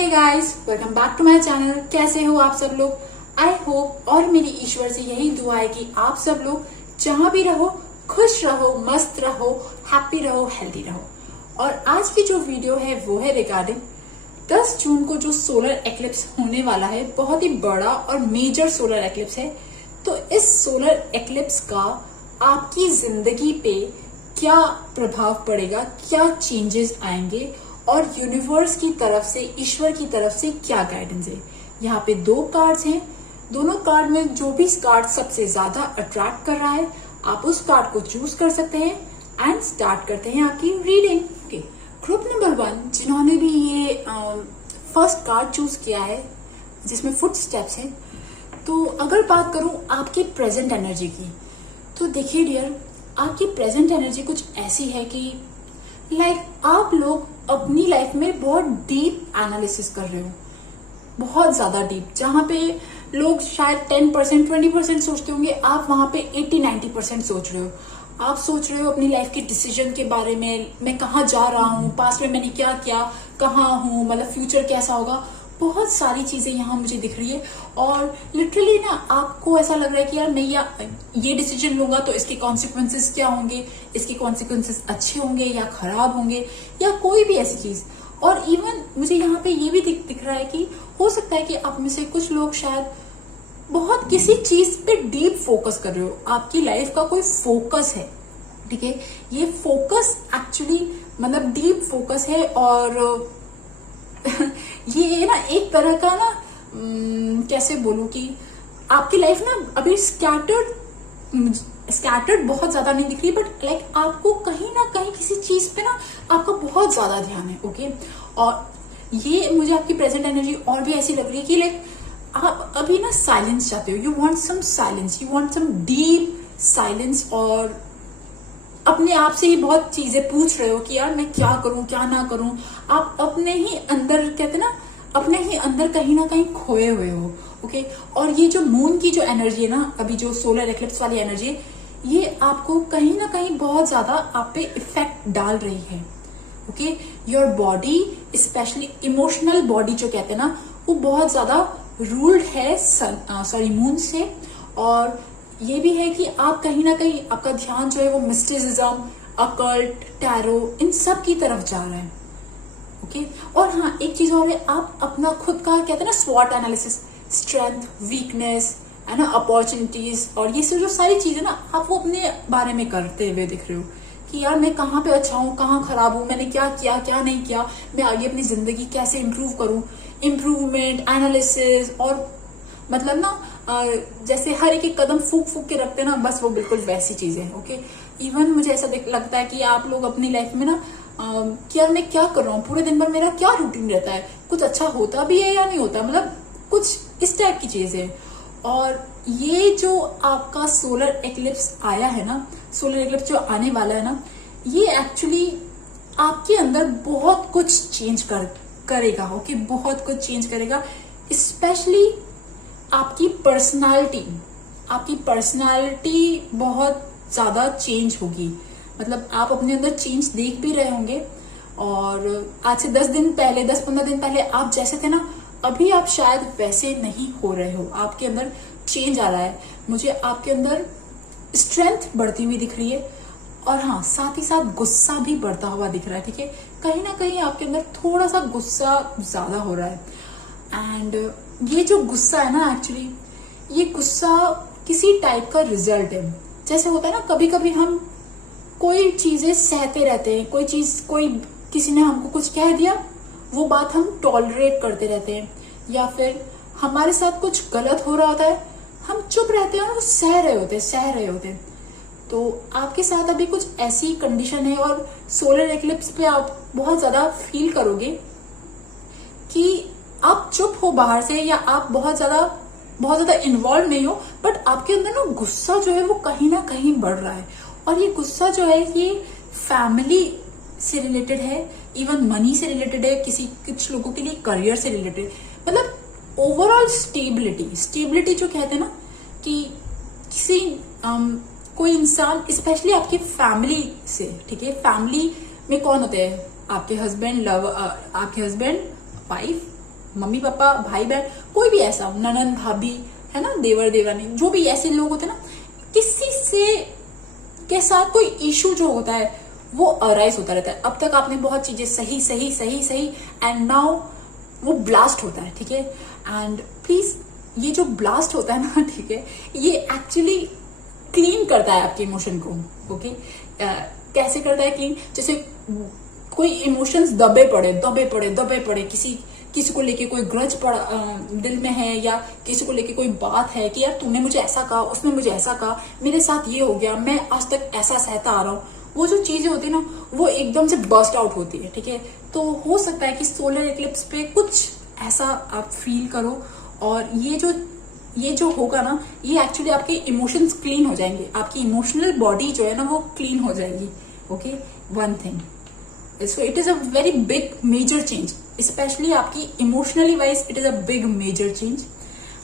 Hey guys, welcome back to my channel. कैसे हो आप सब लोग? आई होप और मेरी ईश्वर से यही दुआ है कि आप सब लोग जहां भी रहो खुश रहो, मस्त रहो, हैप्पी रहो, हेल्दी रहो। और आज की जो वीडियो है वो है रिगार्डिंग 10 जून को जो सोलर एक्लिप्स होने वाला है। बहुत ही बड़ा और मेजर सोलर एक्लिप्स है। तो इस सोलर एक्लिप्स का आपकी जिंदगी पे क्या प्रभाव पड़ेगा, क्या चेंजेस आएंगे और यूनिवर्स की तरफ से, ईश्वर की तरफ से क्या गाइडेंस है। यहाँ पे 2 कार्ड्स हैं। दोनों कार्ड में जो भी कार्ड सबसे ज्यादा अट्रैक्ट कर रहा है आप उस कार्ड को चूज कर सकते हैं एंड स्टार्ट करते हैं आपकी रीडिंग। ओके, ग्रुप नंबर 1 जिन्होंने भी ये फर्स्ट कार्ड चूज किया है जिसमें फुट स्टेप्स है, तो अगर बात करूं आपकी प्रेजेंट एनर्जी की, तो देखिए डियर, आपकी प्रेजेंट एनर्जी कुछ ऐसी है कि आप लोग अपनी लाइफ में बहुत डीप एनालिसिस कर रहे हो, बहुत ज्यादा डीप। जहां पे लोग शायद 10% 20% सोचते होंगे, आप वहां पे 80-90% सोच रहे हो। आप सोच रहे हो अपनी लाइफ के डिसीजन के बारे में, मैं कहाँ जा रहा हूँ, पास्ट में मैंने क्या किया, कहाँ हूँ, मतलब फ्यूचर कैसा होगा। बहुत सारी चीजें यहाँ मुझे दिख रही है और लिटरली ना आपको ऐसा लग रहा है कि यार मैं ये डिसीजन लूंगा तो इसके कॉन्सिक्वेंसेस क्या होंगे, इसके कॉन्सिक्वेंसेस अच्छे होंगे या खराब होंगे या कोई भी ऐसी चीज। और इवन मुझे यहाँ पे ये भी दिख रहा है कि हो सकता है कि आप में से कुछ लोग शायद बहुत किसी चीज पे डीप फोकस कर रहे हो। आपकी लाइफ का कोई फोकस है, ठीक है। ये फोकस एक्चुअली मतलब डीप फोकस है और ये ना एक तरह का ना कैसे बोलूं कि आपकी लाइफ ना अभी स्कैटर्ड बहुत ज्यादा नहीं दिख रही, बट आपको कहीं ना कहीं किसी चीज पे ना आपका बहुत ज्यादा ध्यान है। ओके, और ये मुझे आपकी प्रेजेंट एनर्जी और भी ऐसी लग रही है कि आप अभी ना साइलेंस चाहते हो। You want some silence, you want some deep silence और अपने आप से ही बहुत चीजें पूछ रहे हो कि यार मैं क्या करूं, क्या ना करूं। आप अपने ही अंदर, कहते ना, अपने ही अंदर कहीं ना कहीं खोए हुए हो। ओके, और ये जो मून की जो एनर्जी है ना, अभी जो सोलर एक्लिप्स वाली एनर्जी है, ये आपको कहीं ना कहीं बहुत ज्यादा आप पे इफेक्ट डाल रही है। Okay, your body, specially emotional body जो कहते हैं ना, वो बहुत ज्यादा रूल्ड है मून से। और ये भी है कि आप कहीं ना कहीं आपका ध्यान जो है वो मिस्टिसिज्म, अकल्ट, टैरो, इन सब की तरफ जा रहा है। ओके, और हाँ एक चीज और है, आप अपना खुद का कहते हैं ना स्वॉट एनालिसिस, स्ट्रेंथ, वीकनेस है ना, अपॉर्चुनिटीज और ये सब जो सारी चीजें ना आप वो अपने बारे में करते हुए दिख रहे हो कि यार मैं कहाँ पे अच्छा हूँ, कहाँ खराब हूँ, मैंने क्या किया, क्या नहीं किया, मैं आगे अपनी जिंदगी कैसे इंप्रूव करूँ। इम्प्रूवमेंट, एनालिसिस और मतलब ना जैसे हर एक कदम फूक फूक के रखते ना, बस वो बिल्कुल वैसी चीजें हैं। ओके, इवन मुझे ऐसा लगता है कि आप लोग अपनी लाइफ में ना कि यार मैं क्या कर रहा हूँ, पूरे दिन भर मेरा क्या रूटीन रहता है, कुछ अच्छा होता भी है या नहीं होता, मतलब कुछ इस टाइप की चीजें। और ये जो आपका सोलर एक्लिप्स आया है ना, सोलर एक्लिप्स जो आने वाला है ना, ये एक्चुअली आपके अंदर बहुत कुछ चेंज करेगा। ओके, बहुत कुछ चेंज करेगा। स्पेशली आपकी पर्सनालिटी बहुत ज्यादा चेंज होगी। मतलब आप अपने अंदर चेंज देख भी रहे होंगे। और आज से 10-15 दिन पहले आप जैसे थे ना, अभी आप शायद वैसे नहीं हो रहे हो। आपके अंदर चेंज आ रहा है। मुझे आपके अंदर स्ट्रेंथ बढ़ती हुई दिख रही है और हाँ साथ ही साथ गुस्सा भी बढ़ता हुआ दिख रहा है। ठीक है, कहीं ना कहीं आपके अंदर थोड़ा सा गुस्सा ज्यादा हो रहा है। एंड ये जो गुस्सा है ना, एक्चुअली ये गुस्सा किसी टाइप का रिजल्ट है। जैसे होता है ना, कभी कभी हम कोई चीजें सहते रहते हैं, कोई किसी ने हमको कुछ कह दिया, वो बात हम टॉलरेट करते रहते हैं, या फिर हमारे साथ कुछ गलत हो रहा होता है, हम चुप रहते हैं और वो सह रहे होते हैं। तो आपके साथ अभी कुछ ऐसी कंडीशन है और सोलर एक्लिप्स पे आप बहुत ज्यादा फील करोगे कि आप चुप हो बाहर से, या आप बहुत ज्यादा इन्वॉल्व नहीं हो, बट आपके अंदर ना गुस्सा जो है वो कहीं ना कहीं बढ़ रहा है। और ये गुस्सा जो है ये फैमिली से रिलेटेड है, इवन मनी से रिलेटेड है, कुछ लोगों के लिए करियर से रिलेटेड, मतलब ओवरऑल स्टेबिलिटी जो कहते हैं ना कि किसी कोई इंसान, स्पेशली आपकी फैमिली से, ठीक है, फैमिली में कौन होते हैं, आपके हस्बैंड, वाइफ, मम्मी पापा, भाई बहन, कोई भी ऐसा, ननन भाभी, है ना, देवर देवरानी, जो भी ऐसे लोग होते हैं ना, किसी से के साथ कोई इशू जो होता है वो अराइज होता रहता है। अब तक आपने बहुत चीजें सही सही सही सही एंड नाउ वो ब्लास्ट होता है, ठीक है। एंड प्लीज ये जो ब्लास्ट होता है ना, ठीक है, ये एक्चुअली क्लीन करता है आपके इमोशन को, ओके। कैसे करता है क्लीन? जैसे कोई इमोशंस दबे पड़े, किसी को लेके कोई ग्रज दिल में है, या किसी को लेके कोई बात है कि यार तूने मुझे ऐसा कहा, उसने मुझे ऐसा कहा, मेरे साथ ये हो गया, मैं आज तक ऐसा सहता आ रहा हूँ, वो जो चीजें होती है ना, वो एकदम से बर्स्ट आउट होती है, ठीक है। तो हो सकता है कि सोलर इक्लिप्स पे कुछ ऐसा आप फील करो, और ये जो होगा ना, ये एक्चुअली आपके इमोशंस क्लीन हो जाएंगे, आपकी इमोशनल बॉडी जो है ना वो क्लीन हो जाएगी, okay. One thing, so it is a very big major change, specially आपकी emotionally wise it is a big major change.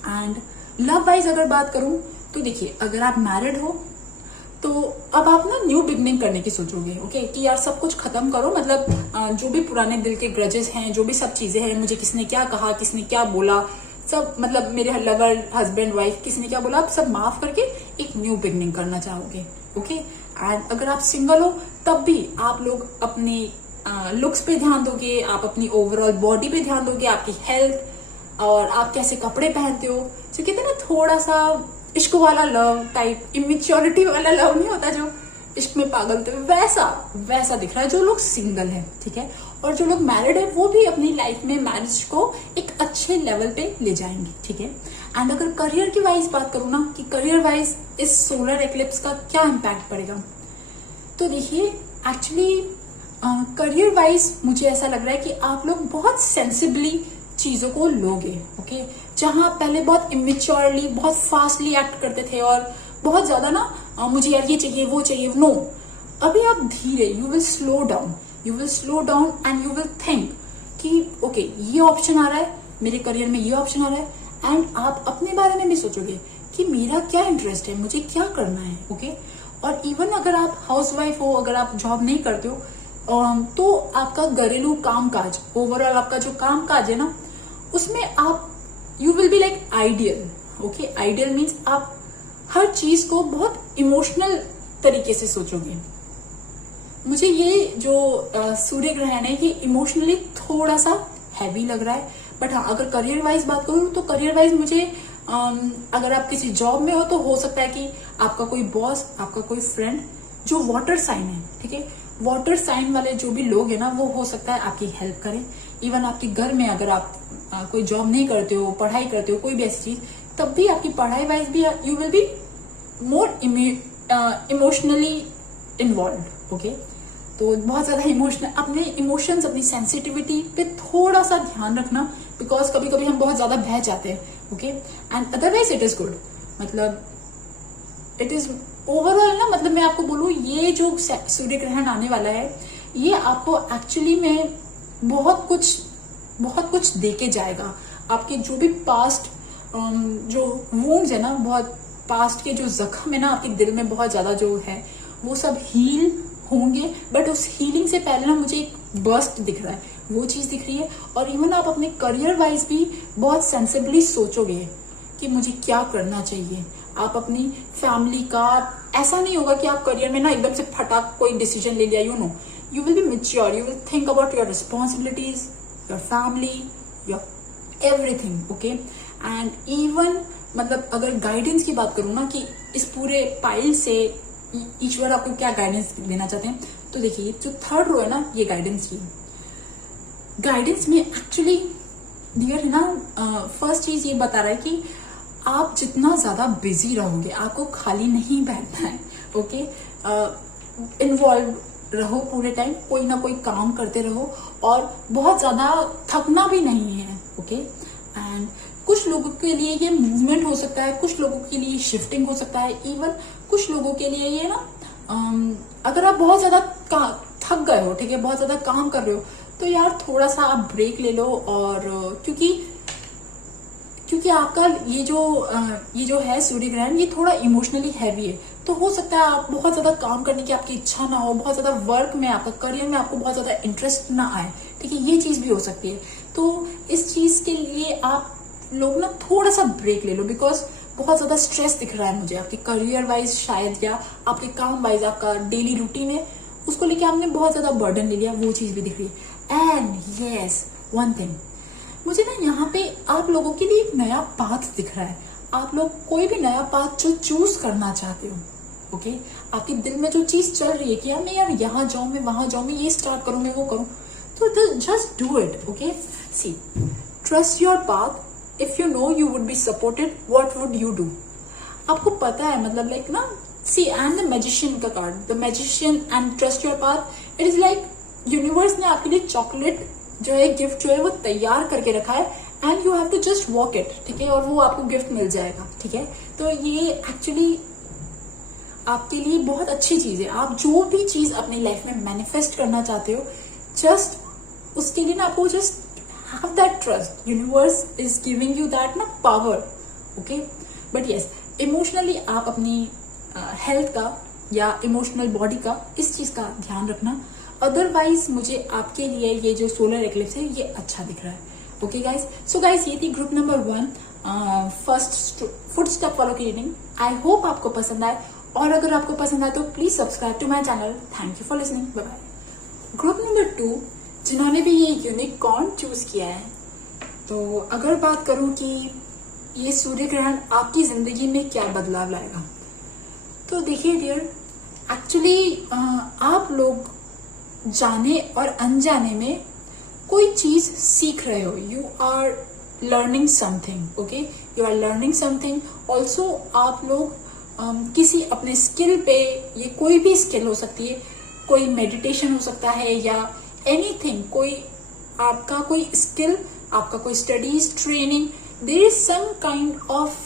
And love wise अगर बात करूं तो देखिए, अगर आप मैरिड हो तो अब आप ना न्यू बिगनिंग करने की सोचोगे, ओके, कि यार सब कुछ खत्म करो, मतलब जो भी पुराने दिल के ग्रजेस हैं, जो भी सब चीजें हैं, मुझे किसने क्या कहा, किसने क्या बोला, सब, मतलब मेरे लवर, हस्बैंड, वाइफ, किसने क्या बोला, आप सब माफ करके एक न्यू बिगनिंग करना चाहोगे, ओके। एंड अगर आप सिंगल हो तब भी आप लोग अपने लुक्स पे ध्यान दोगे, आप अपनी ओवरऑल बॉडी पे ध्यान दोगे, आपकी हेल्थ, और आप कैसे कपड़े पहनते हो। जो कहते हैं ना, थोड़ा सा इश्क वाला लव टाइप, इमेच्योरिटी वाला लव नहीं होता जो इश्क में पागल थे, वैसा दिख रहा है जो लोग सिंगल हैं, ठीक है। और जो लोग मैरिड है वो भी अपनी लाइफ में मैरिज को एक अच्छे लेवल पे ले जाएंगे, ठीक है। एंड अगर करियर की वाइज बात करूँ ना, कि करियर वाइज इस सोलर एक्लिप्स का क्या इम्पैक्ट पड़ेगा, तो देखिए एक्चुअली करियर वाइज मुझे ऐसा लग रहा है कि आप लोग बहुत सेंसिबली चीजों को लोगे, ओके। जहां पहले बहुत इमेच्योरली, बहुत फास्टली एक्ट करते थे, और बहुत ज्यादा ना मुझे यार ये चाहिए, वो चाहिए, नो, अभी आप धीरे, you will slow down and you will think कि ओके, ये ऑप्शन आ रहा है मेरे करियर में, ये ऑप्शन आ रहा है, एंड आप अपने बारे में भी सोचोगे कि मेरा क्या इंटरेस्ट है, मुझे क्या करना है, ओके। और इवन अगर आप हाउसवाइफ हो, अगर आप जॉब नहीं करते हो, तो आपका घरेलू कामकाज, ओवरऑल आपका जो कामकाज है ना, उसमें आप you will be like ideal, okay. Ideal means आप हर चीज को बहुत इमोशनल तरीके से सोचोगे। मुझे ये जो सूर्य ग्रहण है ये इमोशनली थोड़ा सा हैवी लग रहा है, बट हाँ, अगर करियर वाइज बात करूँ तो करियर वाइज मुझे अगर आप किसी जॉब में हो तो हो सकता है कि आपका कोई बॉस, आपका कोई फ्रेंड जो वाटर साइन है, ठीक है, वाटर साइन वाले जो भी लोग हैं ना, वो हो सकता है आपकी हेल्प करें। इवन आपके घर में अगर आप कोई जॉब नहीं करते हो, पढ़ाई करते हो, कोई भी ऐसी चीज, तब भी आपकी पढ़ाई वाइज भी you will be more emotionally involve, okay. तो बहुत ज्यादा इमोशनल, अपने इमोशंस, अपनी सेंसिटिविटी पे थोड़ा सा ध्यान रखना, बिकॉज कभी कभी हम बहुत ज्यादा बह जाते हैं, okay. And otherwise it is good, मतलब इट इज ओवरऑल ना, मतलब मैं आपको बोलूं, ये जो सूर्य ग्रहण आने वाला है, ये आपको एक्चुअली में बहुत कुछ देके जाएगा। आपके जो भी पास्ट जो वुंड्स है ना, बहुत पास्ट के जो जख्म है ना आपके दिल में बहुत ज्यादा जो है, वो सब हील होंगे। बट उस हीलिंग से पहले ना मुझे एक बर्स्ट दिख रहा है, वो चीज दिख रही है। और इवन आप अपने करियर वाइज भी बहुत सेंसिबली सोचोगे कि मुझे क्या करना चाहिए। आप अपनी फैमिली का, ऐसा नहीं होगा कि आप करियर में ना एकदम से फटाक कोई डिसीजन ले लिया, you will be mature, you will think about your responsibilities, your family, your everything, okay. And even मतलब अगर गाइडेंस की बात करूं ना, कि इस पूरे पाइल से ईश्वर आपको क्या गाइडेंस देना चाहते हैं, तो देखिए जो थर्ड रो है ना, ये गाइडेंस की गाइडेंस में एक्चुअली डियर है ना, फर्स्ट चीज ये बता रहा है कि आप जितना ज्यादा बिजी रहोगे, आपको खाली नहीं बैठना है, ओके। इन्वॉल्व रहो पूरे टाइम, कोई ना कोई काम करते रहो, और बहुत ज्यादा थकना भी नहीं है, ओके। एंड कुछ लोगों के लिए ये मूवमेंट हो सकता है, कुछ लोगों के लिए शिफ्टिंग हो सकता है, इवन कुछ लोगों के लिए ये ना, अगर आप बहुत ज्यादा थक गए हो, ठीक है, बहुत ज्यादा काम कर रहे हो, तो यार थोड़ा सा आप ब्रेक ले लो। और क्योंकि आपका ये जो है सूर्य ग्रहण, ये थोड़ा इमोशनली हैवी है, तो हो सकता है आप बहुत ज्यादा काम करने की आपकी इच्छा ना हो, बहुत ज्यादा वर्क में, आपका करियर में आपको बहुत ज्यादा इंटरेस्ट ना आए, ठीक है, ये चीज भी हो सकती है। तो इस चीज के लिए आप लोग ना थोड़ा सा ब्रेक ले लो, बिकॉज बहुत ज्यादा स्ट्रेस दिख रहा है मुझे आपके करियर वाइज शायद, या आपके काम वाइज, आपका डेली रूटीन है उसको लेके आपने बहुत ज्यादा बर्डन ले लिया, वो चीज भी दिख रही है। एंड यस, वन थिंग, मुझे ना यहाँ पे आप लोगों के लिए एक नया पाथ दिख रहा है। आप लोग कोई भी नया पाथ जो चूज करना चाहते हो, ओके, आपके दिल में जो चीज चल रही है कि यार मैं यहाँ जाऊं, मैं वहां जाऊं, मैं ये स्टार्ट करूं, मैं वो करूं, तो just do it, okay. See, trust your path. If you know you would be supported, what would you do? आपको पता है, मतलब लाइक ना, सी, एंड द मैजिशियन का card, the magician and trust your path, it is like universe ने आपके लिए chocolate जो है, गिफ्ट जो है वो तैयार करके रखा है, and you have to just walk it, ठीक है, और वो आपको गिफ्ट मिल जाएगा, ठीक है। तो ये एक्चुअली आपके लिए बहुत अच्छी चीज है। आप जो भी चीज अपनी लाइफ में मैनिफेस्ट करना चाहते हो, जस्ट उसके लिए ना आपको just have that trust. Universe is giving you that ना power, okay? But yes, emotionally आप अपनी हेल्थ का या इमोशनल बॉडी का इस चीज का ध्यान रखना। अदरवाइज मुझे आपके लिए ये जो सोलर एक्लिप्स है ये अच्छा दिख रहा है, ओके गाइस। सो गाइस, ये थी ग्रुप नंबर 1 फर्स्ट फुटस्टेप वालों की रीडिंग। आई होप आपको पसंद आए, और अगर आपको पसंद आए तो please subscribe to my channel. Thank you for listening, bye bye. Group number 2 जिन्होंने भी ये यूनिकॉर्न चूज किया है, तो अगर बात करूं कि ये सूर्य ग्रहण आपकी जिंदगी में क्या बदलाव लाएगा, तो देखिए डियर, एक्चुअली आप लोग जाने और अनजाने में कोई चीज सीख रहे हो। You are learning something, okay, you are learning something also. आप लोग किसी अपने स्किल पे, ये कोई भी स्किल हो सकती है, कोई मेडिटेशन हो सकता है या एनीथिंग, कोई आपका कोई स्किल, आपका कोई studies, training, there is some kind of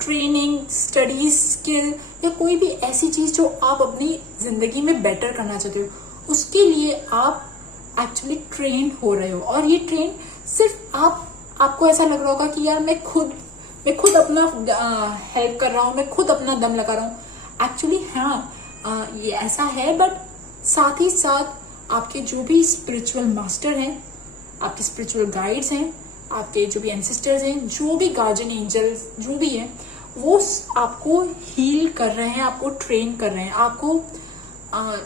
training, studies, skill, या कोई भी ऐसी चीज जो आप अपनी जिंदगी में बेटर करना चाहते हो, उसके लिए आप एक्चुअली ट्रेन हो रहे हो। और ये ट्रेन सिर्फ आपको ऐसा लग रहा होगा कि यार मैं खुद अपना हेल्प कर रहा हूँ, मैं खुद अपना दम लगा रहा हूँ। एक्चुअली हाँ, ये ऐसा है, बट साथ ही साथ आपके जो भी स्पिरिचुअल मास्टर हैं, आपके स्पिरिचुअल गाइड्स हैं, आपके जो भी एंसेस्टर्स हैं, जो भी गार्जियन एंजल्स जो भी हैं, वो आपको हील कर रहे हैं, आपको ट्रेन कर रहे हैं, आपको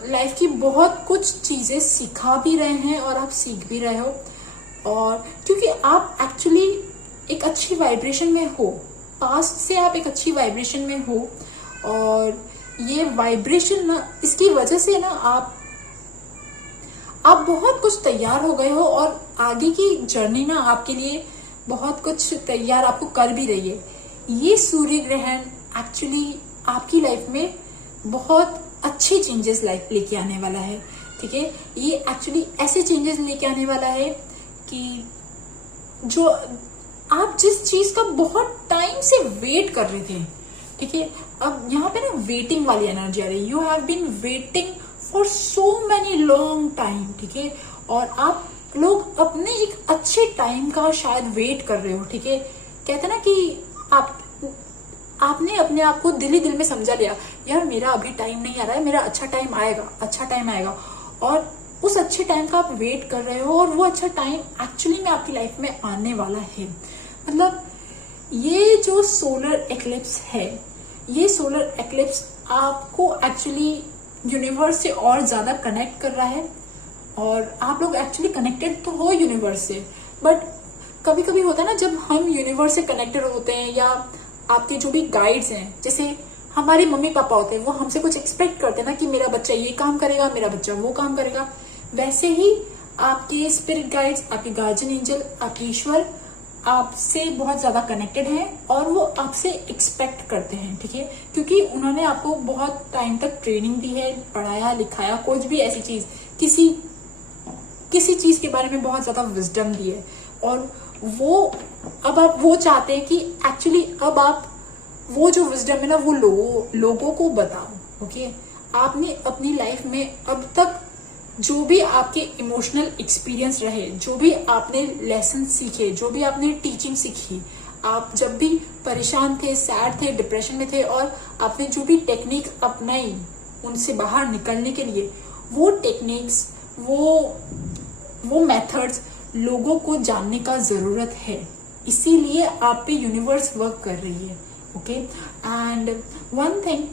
लाइफ की बहुत कुछ चीजें सिखा भी रहे हैं और आप सीख भी रहे हो। और क्योंकि आप एक्चुअली एक अच्छी वाइब्रेशन में हो, पास्ट से आप एक अच्छी वाइब्रेशन में हो, और ये वाइब्रेशन ना, इसकी वजह से ना आप बहुत कुछ तैयार हो गए हो, और आगे की जर्नी ना आपके लिए बहुत कुछ तैयार आपको कर भी रही है। ये सूर्य ग्रहण एक्चुअली आपकी लाइफ में बहुत अच्छे चेंजेस लाइफ लेके आने वाला है, ठीक है। ये एक्चुअली ऐसे चेंजेस लेके आने वाला है कि जो आप जिस चीज का बहुत टाइम से वेट कर रहे थे, ठीक है, अब यहाँ पे ना वेटिंग वाली एनर्जी आ रही है। You have been waiting for so many long time, ठीक है, और आप लोग अपने एक अच्छे टाइम का शायद वेट कर रहे हो, ठीक है। कहते ना कि आपने अपने आप को दिल ही दिल में समझा लिया, यार मेरा अभी टाइम नहीं आ रहा है, मेरा अच्छा टाइम आएगा, अच्छा टाइम आएगा, और उस अच्छे टाइम का आप वेट कर रहे हो, और वो अच्छा टाइम एक्चुअली में आपकी लाइफ में आने वाला है। मतलब ये जो सोलर एक्लिप्स है, ये सोलर एक्लिप्स आपको एक्चुअली यूनिवर्स से और ज्यादा कनेक्ट कर रहा है, और आप लोग एक्चुअली कनेक्टेड तो हो यूनिवर्स से, बट कभी कभी होता है ना, जब हम यूनिवर्स से कनेक्टेड होते हैं, या आपके जो भी गाइड्स हैं, जैसे हमारे मम्मी पापा होते हैं, वो हमसे कुछ एक्सपेक्ट करते हैं ना कि मेरा बच्चा ये काम करेगा, मेरा बच्चा वो काम करेगा, वैसे ही आपके स्पिरिट गाइड्स, आपके गार्जियन एंजल, आपके ईश्वर आपसे बहुत ज्यादा कनेक्टेड हैं, और वो आपसे एक्सपेक्ट करते हैं, ठीक है, क्योंकि उन्होंने आपको बहुत टाइम तक ट्रेनिंग दी है, पढ़ाया लिखाया, कुछ भी ऐसी चीज, किसी चीज के बारे में बहुत ज्यादा विजडम दी है, और अब आप वो चाहते हैं कि एक्चुअली अब आप वो जो विजडम है ना, वो लोगों को बताओ, ओके। आपने अपनी लाइफ में अब तक जो भी आपके इमोशनल एक्सपीरियंस रहे, जो भी आपने लेसन सीखे, जो भी आपने टीचिंग सीखी, आप जब भी परेशान थे, सैड थे, डिप्रेशन में थे, और आपने जो भी टेक्निक अपनाई उनसे बाहर निकलने के लिए, वो टेक्निक्स, वो मेथड्स लोगों को जानने का जरूरत है, इसीलिए आप पे यूनिवर्स वर्क कर रही है। Okay, and one thing,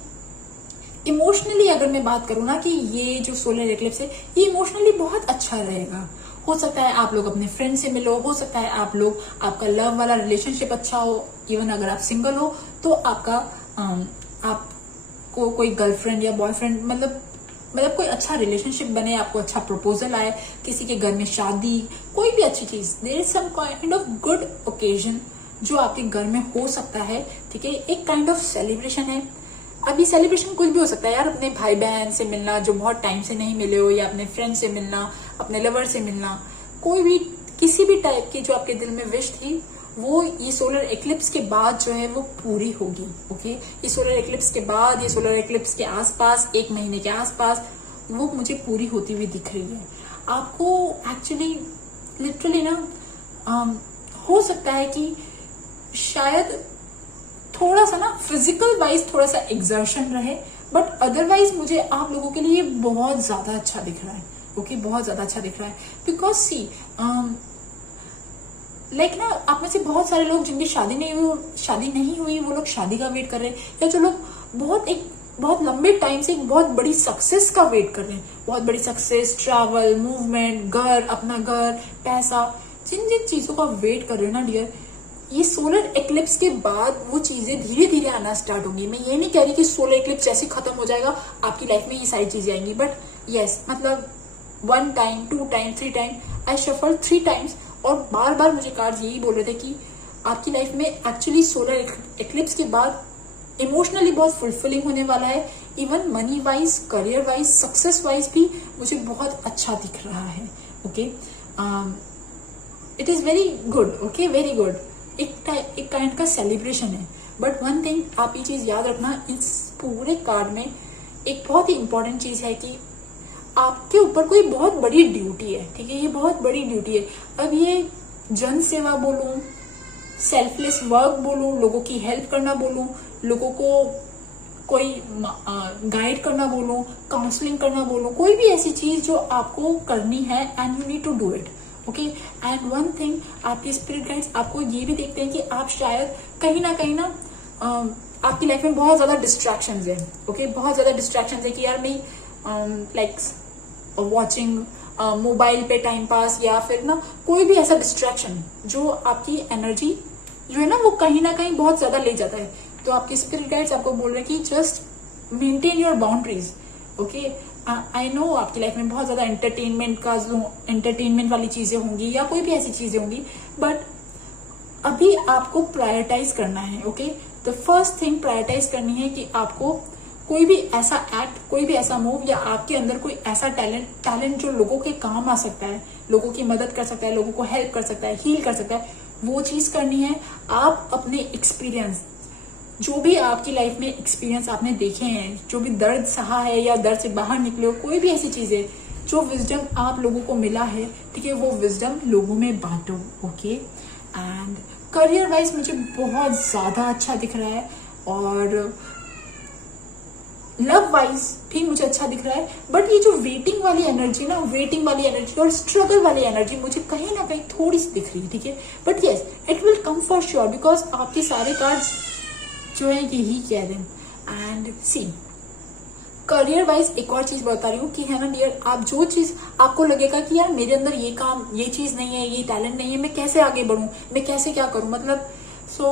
emotionally अगर मैं बात करूँ ना कि ये जो सोलर एक्लिप्स है ये इमोशनली बहुत अच्छा रहेगा। हो सकता है आप लोग अपने फ्रेंड से मिलो, हो सकता है आपका लव वाला रिलेशनशिप अच्छा हो, इवन अगर आप सिंगल हो तो आपको कोई गर्लफ्रेंड या बॉयफ्रेंड मतलब कोई अच्छा रिलेशनशिप बने, आपको अच्छा प्रपोजल आए, किसी के घर में शादी, कोई भी अच्छी चीज, there is some kind of good occasion जो आपके घर में हो सकता है। ठीक है, एक काइंड ऑफ सेलिब्रेशन है। अभी सेलिब्रेशन कुछ भी हो सकता है यार, अपने भाई बहन से मिलना जो बहुत टाइम से नहीं मिले हो, या अपने फ्रेंड से मिलना, अपने लवर से मिलना, कोई भी किसी भी टाइप की जो आपके दिल में विश थी वो ये सोलर एक्लिप्स के बाद जो है वो पूरी होगी। ओके, ये सोलर एक्लिप्स के बाद, ये सोलर एक्लिप्स के आसपास, 1 महीने के आसपास वो मुझे पूरी होती हुई दिख रही है। आपको एक्चुअली लिटरली ना हो सकता है कि शायद थोड़ा सा ना फिजिकल वाइज थोड़ा सा एग्जर्शन रहे, बट अदरवाइज मुझे आप लोगों के लिए बहुत ज्यादा अच्छा दिख रहा है। ओके, बहुत ज्यादा अच्छा दिख रहा है, बिकॉज सी लाइक ना आप में से बहुत सारे लोग जिनकी शादी नहीं हुई वो लोग शादी का वेट कर रहे हैं, या जो लोग बहुत लंबे टाइम से एक बहुत बड़ी सक्सेस का वेट कर रहे हैं, बहुत बड़ी सक्सेस, ट्रैवल, मूवमेंट, घर, अपना घर, पैसा, जिन जिन चीजों का वेट कर रहे हैं ना डियर, ये सोलर एक्लिप्स के बाद वो चीजें धीरे धीरे आना स्टार्ट होंगी। मैं ये नहीं कह रही कि सोलर एक्लिप्स जैसे खत्म हो जाएगा आपकी लाइफ में ये सारी चीजें आएंगी, बट यस, मतलब 1 टाइम, 2 टाइम, 3 टाइम, आई शफल 3 टाइम्स, और बार बार मुझे कार्ड्स यही बोल रहे थे कि आपकी लाइफ में एक्चुअली सोलर एक्लिप्स के बाद इमोशनली बहुत फुलफिलिंग होने वाला है। Even money wise, career wise, success wise भी मुझे बहुत अच्छा दिख रहा है। Okay, it is very good. Okay, very good, एक काइंड का सेलिब्रेशन है। बट वन थिंग आप ये चीज याद रखना, इस पूरे कार्ड में एक बहुत ही इंपॉर्टेंट चीज है कि आपके ऊपर कोई बहुत बड़ी ड्यूटी है। ठीक है, ये बहुत बड़ी ड्यूटी है। अब ये जन सेवा बोलूं, सेल्फलेस वर्क बोलूं, लोगों की हेल्प करना बोलूं, लोगों को कोई गाइड करना बोलूं, काउंसलिंग करना बोलूं, कोई भी ऐसी चीज जो आपको करनी है and you need to do it. Okay, and one thing, आपके स्पिरिट गाइड्स आपको ये भी देखते हैं कि आप शायद कहीं ना आपकी लाइफ में बहुत ज्यादा डिस्ट्रैक्शंस है। ओके, बहुत ज्यादा डिस्ट्रैक्शंस है कि यार मैं लाइक वॉचिंग मोबाइल पे टाइम पास, या फिर ना कोई भी ऐसा डिस्ट्रैक्शन जो आपकी एनर्जी जो है ना वो कहीं ना कहीं बहुत ज्यादा ले जाता है। तो आपके स्पिरिट गाइड्स आपको बोल रहे हैं कि just maintain your boundaries. Okay, I know आपकी लाइफ में बहुत ज्यादा एंटरटेनमेंट वाली चीजें होंगी या कोई भी ऐसी चीजें होंगी, बट अभी आपको प्रायोरिटाइज करना है। Okay, the first thing prioritize करनी है कि आपको कोई भी ऐसा एक्ट, कोई भी ऐसा मूव, या आपके अंदर कोई ऐसा टैलेंट जो लोगों के काम आ सकता है, लोगों की मदद कर सकता है, लोगों को हेल्प कर सकता है, हील कर सकता है, वो चीज करनी है। आप अपने एक्सपीरियंस, जो भी आपकी लाइफ में एक्सपीरियंस आपने देखे हैं, जो भी दर्द सहा है या दर्द से बाहर निकले हो, कोई भी ऐसी चीज है, जो विजडम आप लोगों को मिला है, ठीक है, वो विजडम लोगों में बांटो। ओके, एंड करियर वाइज मुझे बहुत ज्यादा अच्छा दिख रहा है, और लव वाइज भी मुझे अच्छा दिख रहा है। बट ये जो वेटिंग वाली एनर्जी ना, वेटिंग वाली एनर्जी और स्ट्रगल वाली एनर्जी मुझे कहीं ना कहीं थोड़ी सी दिख रही है। ठीक है, but yes, it will come for sure, because आपके सारे कार्ड्स जो है यही कह रहे हैं। एंड सी, करियर वाइज एक और चीज बता रही हूँ कि है ना डियर, आप जो चीज आपको लगेगा कि यार मेरे अंदर ये काम, ये चीज नहीं है, ये टैलेंट नहीं है, मैं कैसे आगे बढ़ूं, मैं कैसे क्या करूं, मतलब सो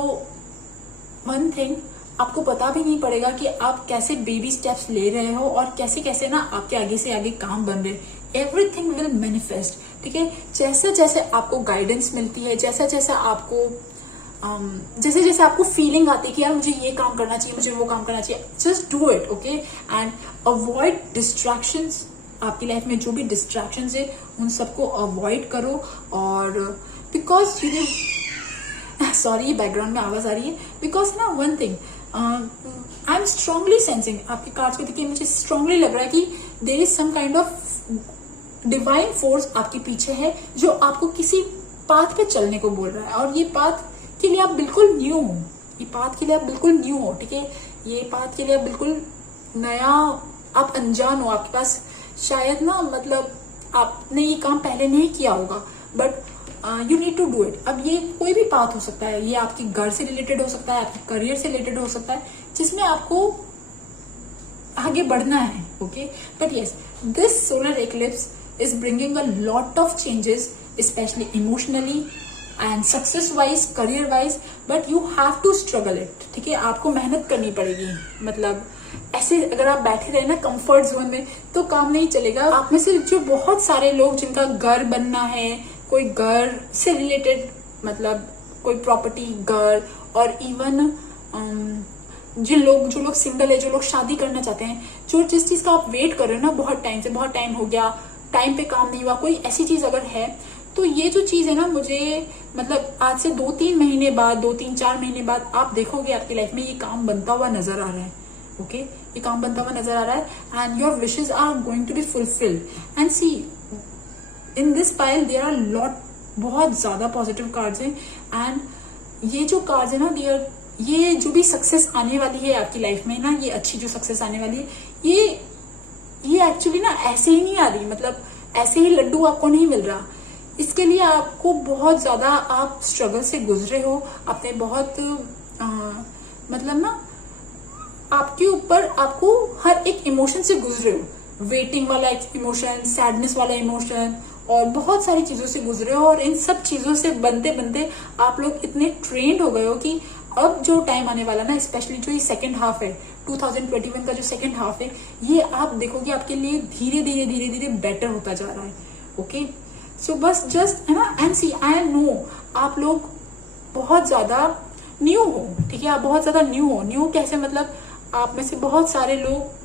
वन थिंग, आपको पता भी नहीं पड़ेगा कि आप कैसे बेबी स्टेप्स ले रहे हो और कैसे कैसे ना आपके आगे से आगे काम बन रहे हैं। Everything will manifest. ठीक है, जैसे जैसे आपको गाइडेंस मिलती है, जैसे जैसे आपको फीलिंग आती है कि यार मुझे ये काम करना चाहिए, मुझे वो काम करना चाहिए, just do it. Okay, and avoid distractions. आपकी लाइफ में जो भी डिस्ट्रैक्शंस है उन सबको अवॉइड करो। और बिकॉज यू सॉरी बैकग्राउंड में आवाज आ रही है, बिकॉज ना one thing, I am strongly sensing, आपके कार्ड्स को देखिए मुझे स्ट्रांगली लग रहा है कि there is some kind of divine force आपके पीछे है जो आपको किसी पाथ पे चलने को बोल रहा है, और ये पाथ के लिए आप बिल्कुल न्यू हो, ये पाथ के लिए आप बिल्कुल न्यू हो। ठीक है, ये पाथ के लिए आप बिल्कुल नया, आप अनजान हो, आपके पास शायद ना मतलब आपने ये काम पहले नहीं किया होगा, but you need to do it. अब ये कोई भी पाथ हो सकता है, ये आपके घर से रिलेटेड हो सकता है, आपके करियर से रिलेटेड हो सकता है, जिसमें आपको आगे बढ़ना है। Okay, but yes, this solar eclipse is bringing a lot of changes, specially emotionally and success wise, career wise, but you have to struggle it. ठीक है, आपको मेहनत करनी पड़ेगी। मतलब ऐसे अगर आप बैठे रहे ना कंफर्ट जोन में तो काम नहीं चलेगा। आप में से जो बहुत सारे लोग जिनका घर बनना है, कोई घर से रिलेटेड, मतलब कोई प्रॉपर्टी, घर, और इवन जो लोग सिंगल है, जो लोग शादी करना चाहते हैं, जो जिस चीज का आप वेट कर रहे हो ना बहुत टाइम से, बहुत टाइम हो गया, टाइम पे काम नहीं हुआ, कोई ऐसी चीज अगर है, तो ये जो चीज है ना, मुझे मतलब आज से 2-3 महीने बाद, 2-3-4 महीने बाद आप देखोगे आपकी लाइफ में ये काम बनता हुआ नजर आ रहा है। ओके, ये काम बनता हुआ नजर आ रहा है and your wishes are going to be fulfilled. And see in this pile there are lot, बहुत ज्यादा पॉजिटिव कार्ड्स हैं। एंड ये जो कार्ड्स है ना, ये जो भी सक्सेस आने वाली है आपकी लाइफ में ना, ये अच्छी जो सक्सेस आने वाली है, ये एक्चुअली ना ऐसे ही नहीं आ रही। मतलब ऐसे ही लड्डू आपको नहीं मिल रहा। इसके लिए आपको बहुत ज्यादा, आप स्ट्रगल से गुजरे हो, आपने बहुत मतलब ना आपके ऊपर, आपको हर एक इमोशन से गुजरे हो। वेटिंग वाला एक इमोशन, सैडनेस वाला इमोशन, और बहुत सारी चीजों से गुजरे हो। और इन सब चीजों से बनते बनते आप लोग इतने ट्रेंड हो गए हो कि अब जो टाइम आने वाला ना, स्पेशली जो ये सेकंड हाफ है, 2021 का जो सेकंड हाफ है, ये आप देखोगे आपके लिए धीरे धीरे धीरे धीरे बेटर होता जा रहा है। ओके, सो बस जस्ट है ना, एंड सी आई नो आप लोग बहुत ज्यादा न्यू हो। ठीक है, आप बहुत ज्यादा न्यू हो। न्यू कैसे, मतलब आप में से बहुत सारे लोग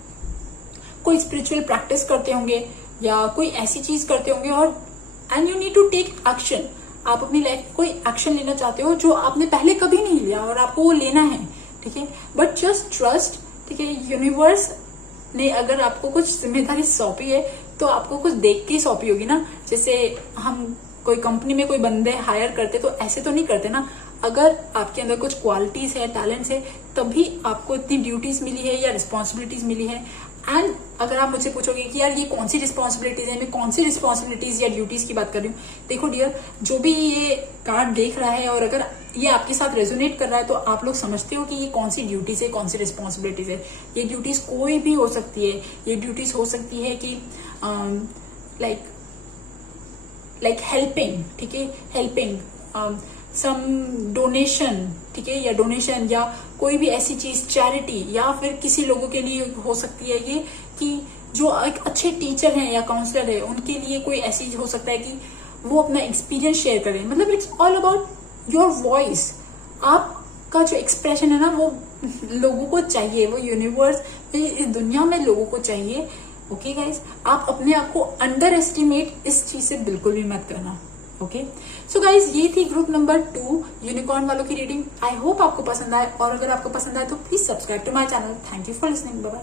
कोई स्पिरिचुअल प्रैक्टिस करते होंगे या कोई ऐसी चीज करते होंगे, और and you need to take action. आप अपनी लाइफ में कोई एक्शन लेना चाहते हो जो आपने पहले कभी नहीं लिया, और आपको वो लेना है। ठीक है, बट जस्ट ट्रस्ट। ठीक है, यूनिवर्स ने अगर आपको कुछ जिम्मेदारी सौंपी है तो आपको कुछ देख के सौंपी होगी ना। जैसे हम कोई कंपनी में कोई बंदे हायर करते तो ऐसे तो नहीं करते ना। अगर आपके अंदर कुछ क्वालिटीज है, टैलेंट्स है, तभी आपको इतनी ड्यूटीज मिली है या रिस्पॉन्सिबिलिटीज मिली है। एंड अगर आप मुझसे पूछोगे कि यार ये कौन सी रिस्पॉन्सिबिलिटीज है, मैं कौन सी रिस्पॉन्सिबिलिटीज या ड्यूटीज की बात कर रही हूँ, देखो डियर, जो भी ये कार्ड देख रहा है और अगर ये आपके साथ रेजोनेट कर रहा है तो आप लोग समझते हो कि ये कौन सी ड्यूटीज है, कौन सी रिस्पॉन्सिबिलिटीज है। ये ड्यूटीज कोई भी हो सकती है। ये ड्यूटीज हो सकती है कि लाइक हेल्पिंग। ठीक है, हेल्पिंग सम डोनेशन। ठीक है, या डोनेशन, या कोई भी ऐसी चीज, चैरिटी, या फिर किसी लोगों के लिए हो सकती है ये कि जो एक अच्छे टीचर हैं या काउंसलर है, उनके लिए कोई ऐसी हो सकता है कि वो अपना एक्सपीरियंस शेयर करें। मतलब it's all about your voice. आपका जो एक्सप्रेशन है ना, वो लोगों को चाहिए, वो यूनिवर्स, इस दुनिया में लोगों को चाहिए। ओके गाइज, आप अपने आप को अंडर एस्टिमेट इस चीज से बिल्कुल भी मत करना। ओके, सो गाइज, ये थी ग्रुप नंबर 2 यूनिकॉर्न वालों की रीडिंग। आई होप आपको पसंद आए, और अगर आपको पसंद आए तो please subscribe to my channel. Thank you for listening, bye bye.